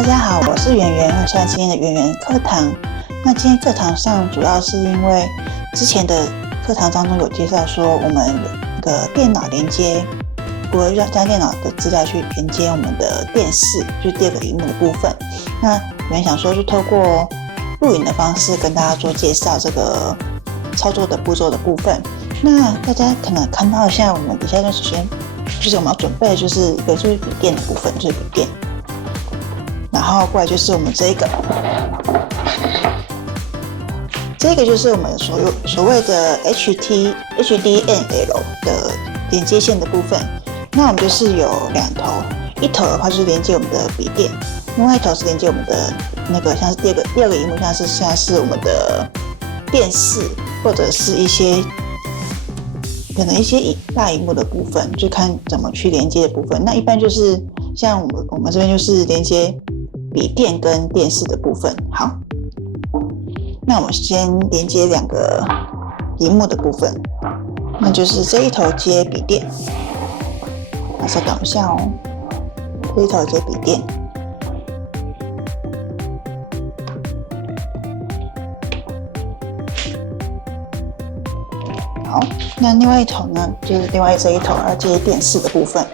大家好，我是圆圆，欢迎收看今天的圆圆课堂。那今天课堂上主要是因为之前的课堂当中有介绍说，我们的电脑连接，如何将电脑的资料去连接我们的电视，就是第二个萤幕的部分。那圆圆想说，就透过录影的方式跟大家做介绍这个操作的步骤的部分。那大家可能看到一下，我们底下首先就是我们要准备的就是一个就是笔电的部分，就是笔电。然后过来就是我们这个就是我们所谓的 HDMI 的连接线的部分。那我们就是有两头，一头的话就是连接我们的笔电，另外一头是连接我们的那个像是第二个萤幕，像是我们的电视或者是可能一些大萤幕的部分，就看怎么去连接的部分。那一般就是像我们这边就是连接笔电跟电视的部分。好，那我们先连接两个萤幕的部分，那就是这一头接笔电，稍等一下哦，这一头接笔电。好，那另外一头呢，就是另外这一头要接电视的部分。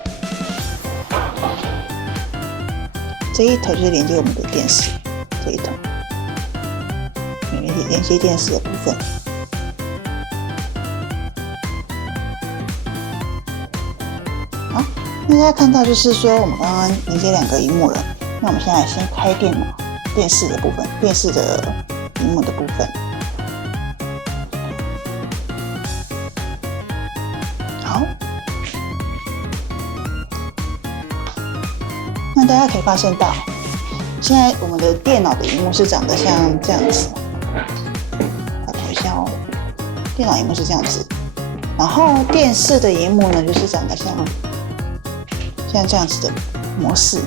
这一头就是连接我们的电视，这一头连接电视的部分。好，那大家看到就是说我们刚刚连接两个萤幕了，那我们现在先开电视的部分，电视的萤幕的部分。好，那大家可以发现到，现在我们的电脑的萤幕是长得像这样子。等一下哦，电脑萤幕是这样子，然后电视的萤幕呢，就是长得像这样子的模式。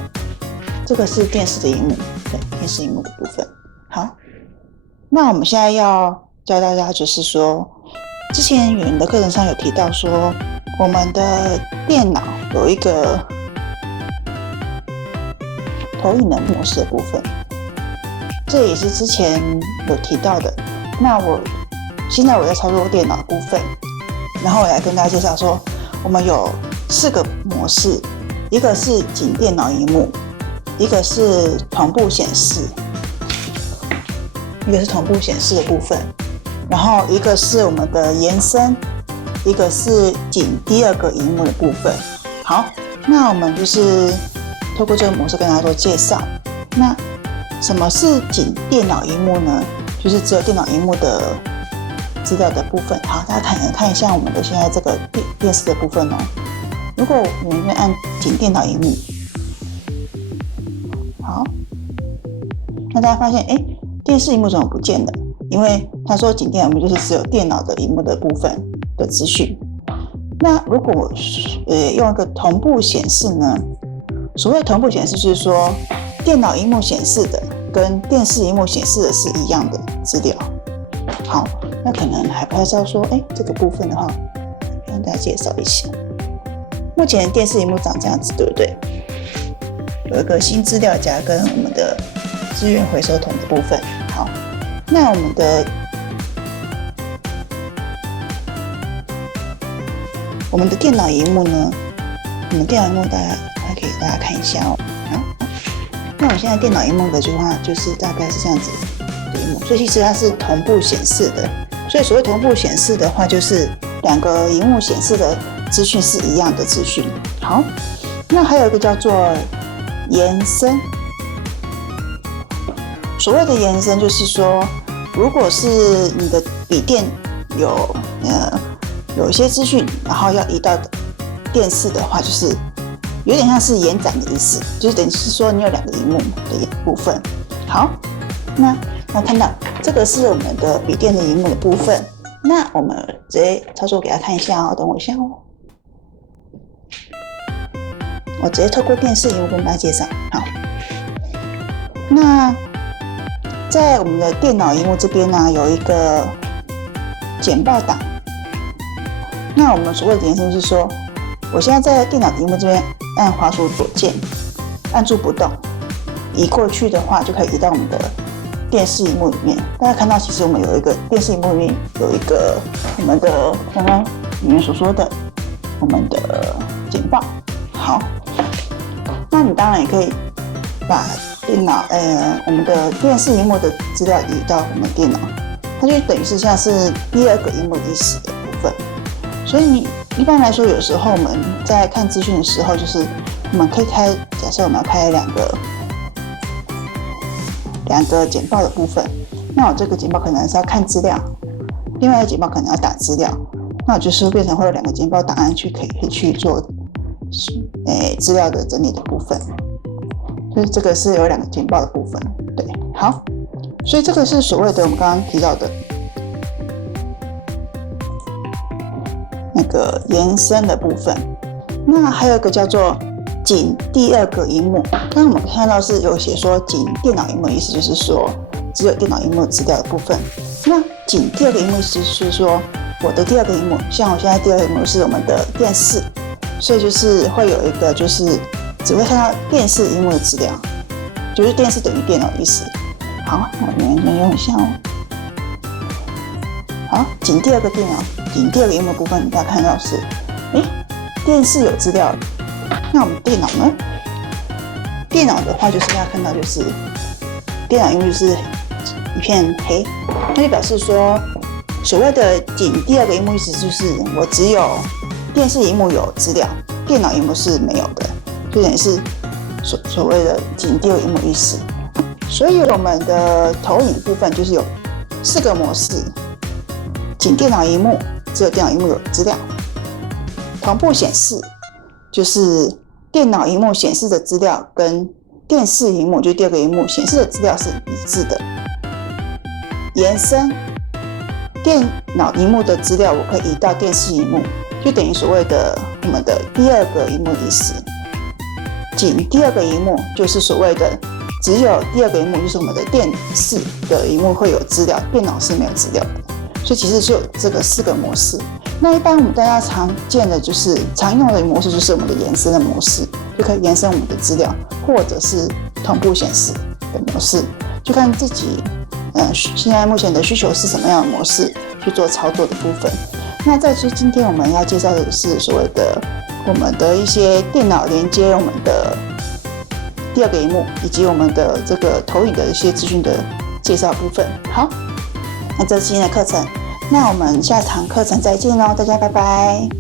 这个是电视的萤幕，对，电视萤幕的部分。好，那我们现在要教大家，就是说，之前圆圆的课程上有提到说，我们的电脑有一个投影的模式的部分，这也是之前有提到的。那现在我在操作电脑的部分，然后我来跟大家介绍说，我们有4个模式，一个是仅电脑萤幕，一个是同步显示，的部分，然后一个是我们的延伸，一个是仅第二个萤幕的部分。好，那我们就是透过这个模式跟大家做介绍。那什么是仅电脑萤幕呢？就是只有电脑萤幕的资料的部分。好，大家看一下我们的现在这个电视的部分哦。如果我们按仅电脑萤幕，好，那大家发现，电视萤幕怎么不见了？因为他说仅电脑萤幕就是只有电脑的萤幕的部分的资讯。那如果用一个同步显示呢？所谓同步显示，就是说电脑萤幕显示的跟电视萤幕显示的是一样的资料。好，那可能还不太知道说，这个部分的话，跟大家介绍一下。目前电视萤幕长这样子，对不对？有一个新资料夹跟我们的资源回收桶的部分。好，那我们的电脑萤幕呢？我们电脑萤幕给大家看一下哦。好，那我现在电脑萤幕的话，就是大概是这样子的萤幕，所以其实它是同步显示的。所以所谓同步显示的话，就是两个萤幕显示的资讯是一样的资讯。好，那还有一个叫做延伸。所谓的延伸，就是说，如果是你的笔电有一些资讯，然后要移到电视的话，就是有点像是延展的意思，就是等于是说你有两个萤幕的部分。好，那看到这个是我们的笔电的萤幕的部分，那我们直接操作给大家看一下哦，等我一下哦。我直接透过电视萤幕跟大家介绍。好，那在我们的电脑萤幕这边呢，有一个简报档。那我们所谓的延伸是说，我现在在电脑的萤幕这边按滑鼠左键，按住不动，移过去的话，就可以移到我们的电视萤幕里面。大家看到，其实我们有一个电视萤幕里面有一个我们的刚刚里面所说的我们的简报。好，那你当然也可以把电脑我们的电视萤幕的资料移到我们电脑，它就等于是像是第二个萤幕意思的部分。所以你一般来说，有时候我们在看资讯的时候，就是我们可以假设我们要开两个简报的部分，那我这个简报可能是要看资料，另外一个简报可能要打资料，那我就是变成会有2个简报档案可以去做资料的整理的部分，就是这个是有2个简报的部分。对，好，所以这个是所谓的我们刚刚提到的那个延伸的部分。那还有一个叫做仅第二个萤幕，刚刚我们看到是有写说仅电脑萤幕的意思就是说只有电脑萤幕资料的部分。那仅第二个萤幕意思是说我的第二个萤幕，像我现在第二个萤幕是我们的电视，所以就是会有一个就是只会看到电视萤幕的资料，就是电视等于电脑的意思。好，我们先用一下哦。好，仅第二个萤幕部分，大家看到是，电视有资料，那我们电脑呢？电脑的话，就是大家看到就是电脑萤幕就是一片黑，那就表示说，所谓的仅第二个萤幕意思就是我只有电视萤幕有资料，电脑萤幕是没有的，就等于是所谓的仅第二个萤幕意思。所以我们的投影部分就是有4个模式。仅电脑萤幕，只有电脑萤幕有资料。同步显示，就是电脑萤幕显示的资料跟电视萤幕，就是第二个萤幕显示的资料是一致的。延伸，电脑萤幕的资料我可以移到电视萤幕，就等于所谓的我们的第二个萤幕意思。仅第二个萤幕就是所谓的只有第二个萤幕，就是我们的电视的萤幕会有资料，电脑是没有资料的。所以其实就有这个4个模式。那一般我们大家常见的就是常用的模式，就是我们的延伸的模式，就可以延伸我们的资料，或者是同步显示的模式，就看自己现在目前的需求是什么样的模式去做操作的部分。那在今天我们要介绍的是所谓的我们的一些电脑连接我们的第二个萤幕，以及我们的这个投影的一些资讯的介绍部分。好，那这是今天的课程，那我们下堂课程再见喽，大家拜拜。